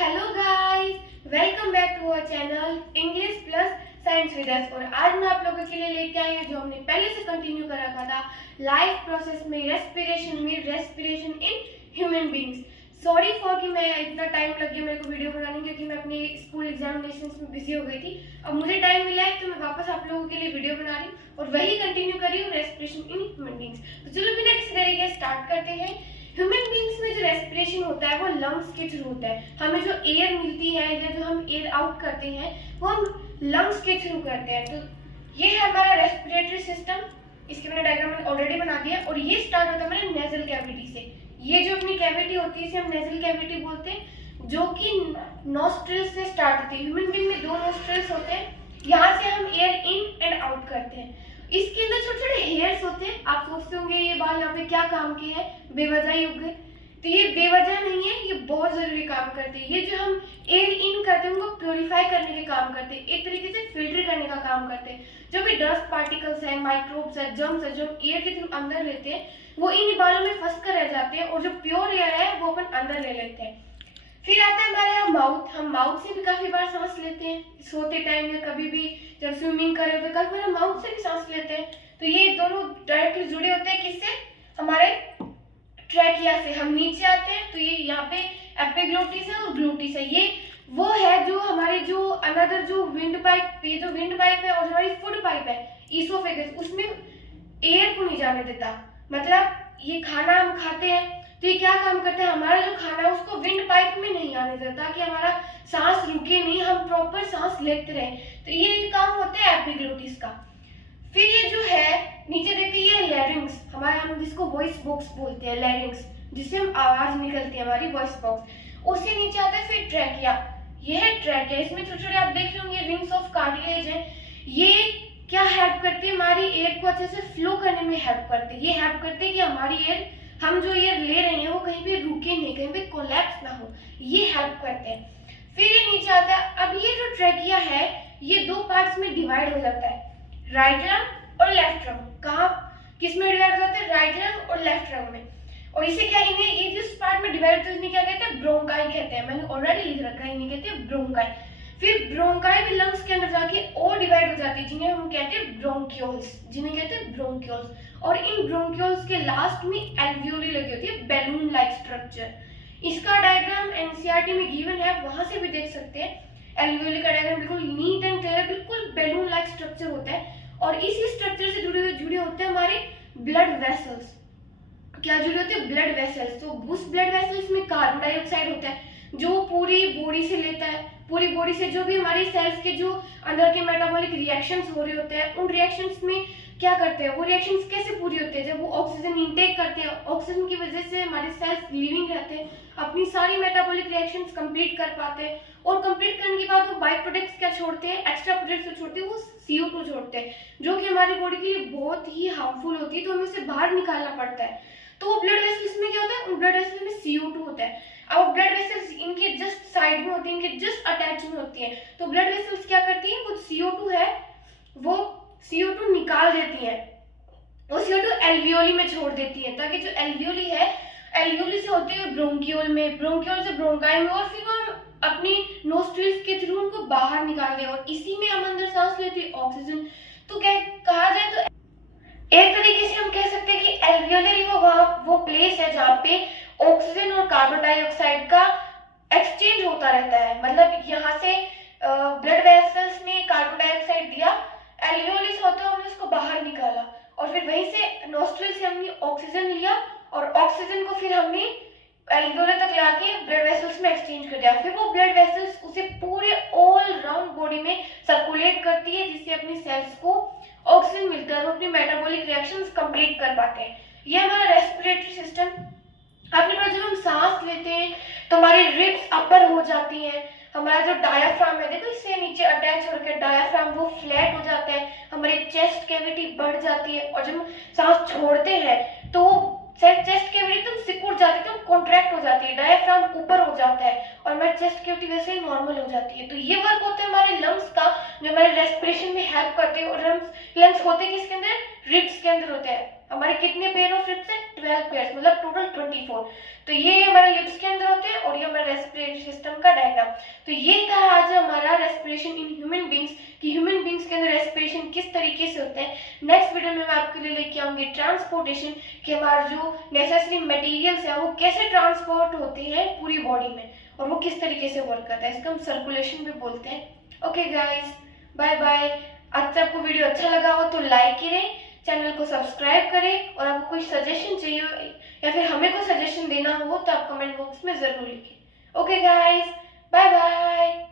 Hello guys, welcome back to our channel English plus science with us. और आज मैं आप लोगों के लिए लेके आई हूँ जो हमने पहले से कंटिन्यू कर रखा था, लाइफ प्रोसेस में respiration in human beings. Sorry for कि मैं इतना टाइम लग गया मेरे को वीडियो बनाने, क्योंकि मैं अपने स्कूल एग्जामिनेशन में बिजी हो गई थी। अब मुझे टाइम मिला है तो मैं वापस आप लोगों के लिए वीडियो बना रही हूँ और वही कंटिन्यू कर रही हूँ, रेस्पिरेशन इन ह्यूमन बींग्स। तो चलो बिना किसी तरीके स्टार्ट करते हैं। ह्यूमन बींग्स में जो रेस्पिरेशन होता है वो लंग्स के थ्रू होता है। हमें जो एयर मिलती है या जो हम एयर आउट करते हैं वो हम लंग्स के थ्रू करते हैं। तो ये है हमारा रेस्पिरेटरी सिस्टम। इसके मैंने डायग्राम ऑलरेडी बना दिया और ये स्टार्ट होता है हमारे नेजल कैविटी से। ये जो अपनी कैविटी होती है इसे हम नेजल कैविटी बोलते हैं, जो कि नोस्ट्रिल्स से स्टार्ट होती है। ह्यूमन बींग में दो नोस्ट्रिल्स होते हैं, यहाँ से हम एयर इन एंड आउट करते हैं। इसके अंदर छोटे छोटे हेयर्स होते हैं। आप सोचते होंगे ये बाल यहाँ पे क्या काम के हैं, बेवजह ही उग गए। तो ये बेवजह नहीं है, ये बहुत जरूरी काम करते हैं। ये जो हम एयर इन करते हैं उनको प्योरीफाई करने के काम करते हैं, एक तरीके से फिल्टर करने का काम करते हैं। जो भी डस्ट पार्टिकल्स है, माइक्रोब्स है, जर्म्स है, जो हम एयर के थ्रू अंदर लेते हैं वो इन बालों में फंस कर रह जाते हैं और जो प्योर एयर है वो अपन अंदर ले लेते हैं। फिर आता है हमारे यहाँ माउथ। हम माउथ से भी काफी बार सांस लेते हैं, सोते टाइम या कभी भी जब स्विमिंग कर रहे हो तो काफी बार माउथ से भी सांस लेते हैं। तो ये दोनों डायरेक्टली जुड़े होते हैं किससे, हमारे ट्रैकिया से। हम नीचे आते हैं तो ये यहाँ पे एपिग्लोटिस है और ग्लोटिस है। ये वो है जो हमारे जो अनदर जो विंड पाइप, ये जो विंड पाइप है और हमारी फूड पाइप है ईसोफेगस, उसमें एयर को नहीं जाने देता। मतलब ये खाना हम खाते हैं तो ये क्या काम करते हैं, हमारा जो खाना है उसको विंड पाइप में नहीं आने देता कि हमारा सांस रुके नहीं, हम प्रॉपर सांस लेते रहे। तो ये काम होता है एपिग्लोटिस का। फिर ये जो है नीचे देखिए, ये लैरिंग्स, हमारे हम जिसको वॉइस बॉक्स बोलते हैं, लैरिंग्स, जिससे हम आवाज निकलती है हमारी वॉइस बॉक्स। उससे नीचे आता है फिर ट्रैकिया। ये है ट्रैकिया, इसमें छोटे छोटे आप देख रहे होंगे रिंग्स ऑफ कार्टिलेज है। ये क्या हेल्प करती है, हमारी एयर को अच्छे से फ्लो करने में हेल्प करती है। ये हेल्प करती है कि हमारी एयर, हम जो एयर ले रहे हैं वो कहीं पे रुके नहीं, कहीं पे कोलैप्स ना हो, ये हेल्प करते हैं। फिर ये नीचे आता है। अब ये जो ट्रैकिया है ये दो पार्ट्स में डिवाइड हो जाता है, राइट लंग और लेफ्ट लंग। कहाँ किस में डिवाइड हो जाता है, राइट लंग और लेफ्ट लंग में। और इसे क्या, इन्हें ये जिस पार्ट में डिवाइड होता है इसमें क्या कहते हैं, ब्रोंकाई कहते हैं। मैंने ऑलरेडी लिख रखा है, इन्हें कहते हैं ब्रोंकाई। फिर ब्रोंकाई भी लंग्स के अंदर जाके और डिवाइड हो जाती है, जिन्हें हम कहते हैं ब्रोंक्यूल्स, जिन्हें कहते हैं ब्रोंक्यूल्स। और इन ब्रोंक्यूल्स के लास्ट में एल्वियोली लगी होती है, बैलून लाइक स्ट्रक्चर। इसका डायग्राम एनसीईआरटी में गिवन है, वहां से भी देख सकते हैं। एल्वियोली का डायग्राम बिल्कुल नीट एंड क्लियर, बिल्कुल बैलून लाइक स्ट्रक्चर होता है। और इसी स्ट्रक्चर से जुड़े होते हैं हमारे ब्लड वेसल्स। क्या जुड़े होते हैं, ब्लड वेसल्स। तो उस ब्लड वेसल्स में कार्बन डाइऑक्साइड होता है जो पूरी बॉडी से लेता है। पूरी बॉडी से जो भी हमारी सेल्स के जो अंदर के मेटाबॉलिक रिएक्शंस हो रहे होते हैं, उन रिएक्शंस में क्या करते हैं, वो रिएक्शंस कैसे पूरी होते हैं, जब वो ऑक्सीजन इंटेक करते हैं, ऑक्सीजन की वजह से हमारे सेल्स लिविंग रहते हैं, अपनी सारी मेटाबॉलिक रिएक्शंस कंप्लीट कर पाते हैं। और कंप्लीट करने के बाद वो बाई प्रोडक्ट्स क्या छोड़ते हैं, एक्स्ट्रा प्रोडक्ट्स छोड़ते हैं, वो CO2 छोड़ते हैं, जो कि हमारी बॉडी के लिए बहुत ही हार्मफुल होती है। तो हमें उसे बाहर निकालना पड़ता है। तो ब्लड वेसल्स में क्या होता है, उन ब्लड वेसल्स में CO2 होता है। अब ब्लड वेसल्स इनके जस्ट साइड में होती है, इनके जस्ट अटैच में होती है। तो ब्लड वेसल्स क्या करती है, वो CO2 है वो CO2 निकाल देती है, वो CO2 एल्वियोली में छोड़ देती है, ताकि जो एल्वियोली है, एल्वियोली से होते हुए ब्रोंकियोल में, ब्रोंकियोल से ब्रोंकाई में, और फिर हम अपनी नोस्ट्रिल्स के थ्रू उनको बाहर निकाल दे और इसी में हम अंदर सांस लेते हैं ऑक्सीजन। तो कहा जाए तो एक तरीके से हम कह सकते हैं कि एल्वियोली वो प्लेस है जहाँ पे ऑक्सीजन और कार्बन डाइऑक्साइड का एक्सचेंज होता रहता है। मतलब यहाँ से ब्लड वेसल्स ने कार्बन डाइऑक्साइड दिया, एल्वियोली से होते हुए हमने उसको बाहर निकाला, और फिर वहीं से नोस्ट्रिल से हमने ऑक्सीजन लिया और ऑक्सीजन को फिर हमने एल्वियोली तक लाके ब्लड वेसल्स में एक्सचेंज कर दिया। फिर वो ब्लड वेसल्स उसे पूरे ऑल राउंड बॉडी में सर्कुलेट करती है, जिससे अपनी सेल्स को ऑक्सीजन मिलता है, वो अपनी मेटाबॉलिक रिएक्शंस कंप्लीट कर पाते हैं। ये हमारा रेस्पिरेटरी सिस्टम। अपने पास जब हम सांस लेते हैं तो हमारी रिब्स अपर हो जाती हैं, हमारा जो डायाफ्राम है देखो इससे नीचे अटैच होकर डायाफ्राम वो फ्लैट हो जाता है, हमारी चेस्ट कैविटी बढ़ जाती है। और जब हम सांस छोड़ते हैं तो चेस्ट कैविटी एकदम सिकुड़ जाती है, एकदम कॉन्ट्रैक्ट हो जाती है, डायाफ्राम ऊपर हो जाता है और हमारी चेस्ट कैविटी वैसे ही नॉर्मल हो जाती है। तो ये वर्क होता है हमारे लंग्स का, जो हमारे रेस्पिरेशन में हेल्प करते हैं। और लंग्स होते हैं किसके अंदर, रिब्स के अंदर होते हैं। हमारे कितने पेयर ऑफ लिप्स हैं? 12 पेयर्स, मतलब टोटल 24। तो ये हमारे लिप्स के अंदर होते हैं और ये हमारा रेस्पिरेटरी सिस्टम का डायग्राम। तो ये था आज हमारा रेस्पिरेशन इन ह्यूमन बींग्स कि ह्यूमन बींग्स के अंदर रेस्पिरेशन किस तरीके से होता है। नेक्स्ट वीडियो में मैं आपके लिए लेके आऊंगी ट्रांसपोर्टेशन, कि हमारे जो नेसेसरी मटेरियल्स है वो कैसे ट्रांसपोर्ट होते हैं पूरी बॉडी में और वो किस तरीके से वर्क करता है। इसको हम सर्कुलेशन भी बोलते हैं। Okay guys, bye bye. आज आपको वीडियो अच्छा लगा हो तो लाइक करें, चैनल को सब्सक्राइब करें, और आपको कोई सजेशन चाहिए या फिर हमें कोई सजेशन देना हो तो आप कमेंट बॉक्स में जरूर लिखें। Okay guys, bye bye.